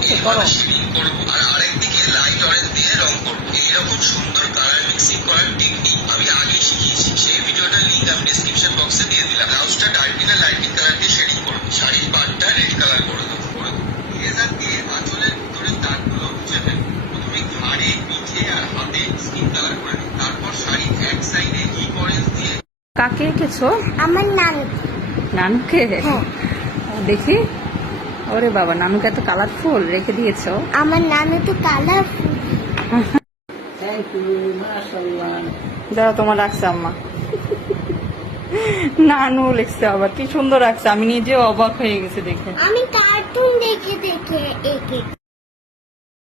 ওকে করো। আর আরেকদিকে light orange দিয়ে রং করবো। এইরকম সুন্দর কালার মিক্সিং করার টেকনিক আমি আগে শিখিয়েছি, সেই ভিডিওটার লিঙ্ক আমি ডিসক্রিপশন বক্সে দিয়ে দিলাম। ব্লাউজটা ডার্কিনা লাইটিং কালার দিয়ে শেডিং করবো, শাড়ির পাড়টা রেড কালার করে দেবো। লেজার দিয়ে আঁচলের ভিতরে দাগগুলো মুছে ফেলবো। প্রথমে ঘাড়ে, পিঠে আর হাতে স্কিন কালার করে দিই, তারপর শাড়ির এক সাইডে ডিপ অরেঞ্জ দিয়ে। কাকে এঁকেছো? আমার নানু। নানুকে? হ্যাঁ। দেখি। ওরে বাবা, নানুকে এত কালারফুল রেখে দিয়েছো। আমার নানু তো কালারফুল। থ্যাংক ইউ, মাশাআল্লাহ। দাঁড়া, তোমার রাখছে আম্মা। নানু লিখছে আবার, কি সুন্দর রাখছে, আমি নিজেও অবাক হয়ে গেছি দেখে। আমি কার্টুন দেখে দেখে এঁকে